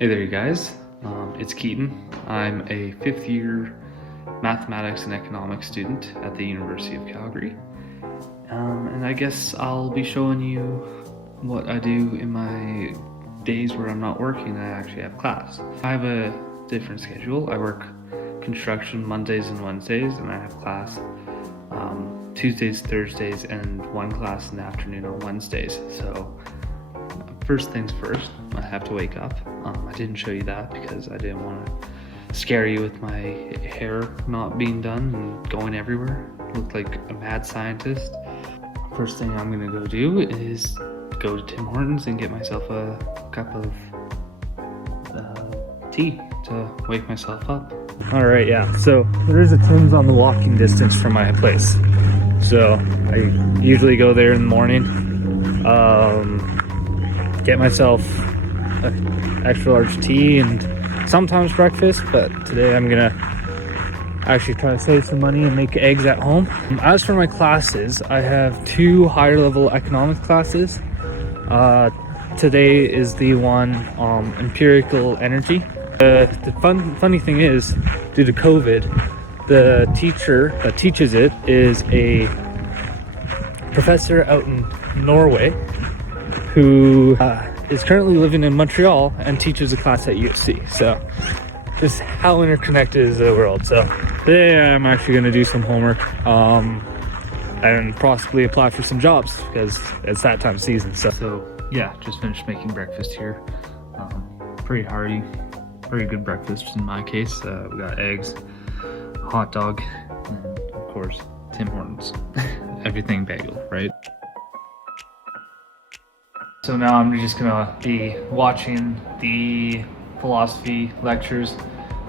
Hey there, you guys. It's Keaton. I'm a fifth year mathematics and economics student at the University of Calgary. And I guess I'll be showing you what I do in my days where I'm not working and I actually have class. I have a different schedule. I work construction Mondays and Wednesdays, and I have class Tuesdays, Thursdays, and one class in the afternoon on Wednesdays. So first things first, I have to wake up. I didn't show you that because I didn't want to scare you with my hair not being done and going everywhere. Looked like a mad scientist. First thing I'm gonna go do is go to Tim Hortons and get myself a cup of tea to wake myself up. All right, yeah, so there's a Tim's on the walking distance from my place. So I usually go there in the morning, get myself an extra large tea and sometimes breakfast, but today I'm gonna actually try to save some money and make eggs at home. As for my classes, I have two higher level economics classes. Today is the one empirical energy. The funny thing is, due to COVID, the teacher that teaches it is a professor out in Norway who is currently living in Montreal and teaches a class at USC. So just how interconnected is the world. So today I'm actually going to do some homework and possibly apply for some jobs because it's that time of season. So yeah, just finished making breakfast here. Pretty hearty, pretty good breakfast in my case. We got eggs, hot dog, and of course Tim Hortons. Everything bagel, right? So now I'm just gonna be watching the philosophy lectures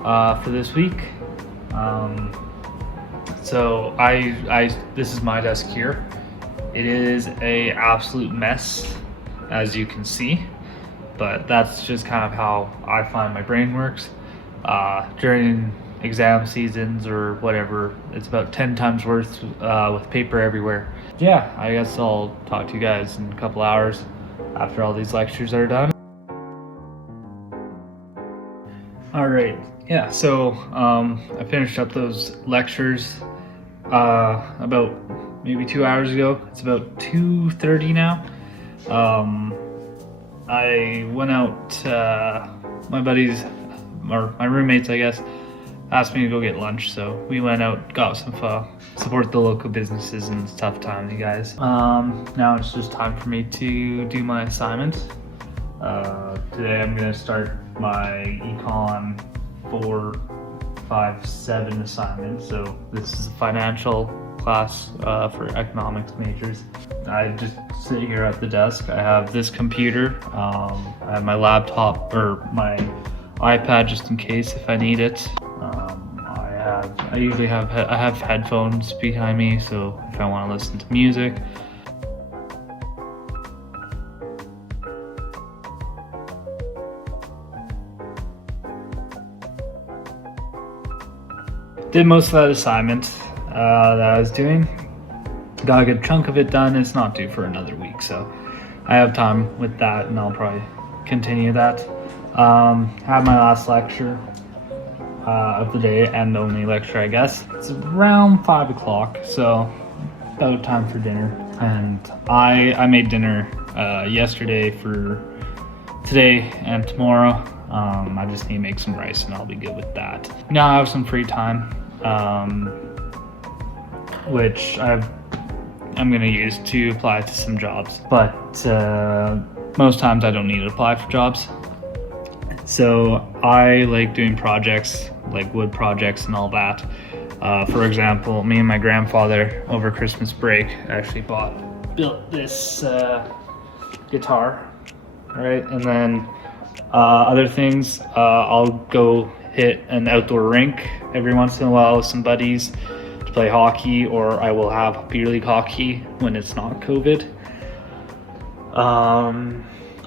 for this week. So this is my desk here. It is a absolute mess, as you can see, but that's just kind of how I find my brain works. During exam seasons or whatever, it's about 10 times worse with paper everywhere. Yeah, I guess I'll talk to you guys in a couple hours after all these lectures are done. All right, yeah, so I finished up those lectures about maybe 2 hours ago. It's about 2:30 now. I went out, my buddies, or my roommates I guess, asked me to go get lunch, so we went out, got some pho, support the local businesses in this tough time, you guys. Now it's just time for me to do my assignments. Today I'm gonna start my Econ 457 assignment. So this is a financial class for economics majors. I just sit here at the desk. I have this computer, I have my laptop or my iPad just in case if I need it. I have headphones behind me, so if I want to listen to music. Did most of that assignment that I was doing. Got a good chunk of it done. It's not due for another week, so I have time with that, and I'll probably continue that. Had my last lecture of the day, and the only lecture I guess. It's around 5 o'clock, so about time for dinner. And I made dinner yesterday for today and tomorrow. I just need to make some rice and I'll be good with that. Now I have some free time, which I'm gonna use to apply to some jobs, but most times I don't need to apply for jobs. So I like doing projects, like wood projects and all that. For example, me and my grandfather over Christmas break actually built this guitar, right? And then other things, I'll go hit an outdoor rink every once in a while with some buddies to play hockey, or I will have beer league hockey when it's not COVID.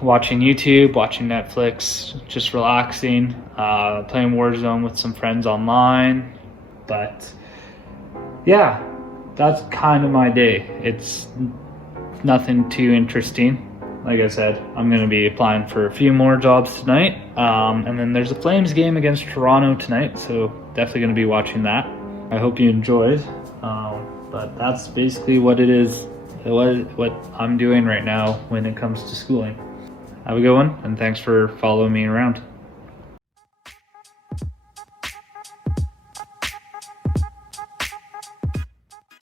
Watching YouTube, watching Netflix, just relaxing, playing Warzone with some friends online. But yeah, that's kind of my day. It's nothing too interesting. like I said, I'm going to be applying for a few more jobs tonight. And then there's a Flames game against Toronto tonight, so definitely going to be watching that. I hope you enjoyed. But that's basically what it is, what I'm doing right now when it comes to schooling. Have a good one, and thanks for following me around.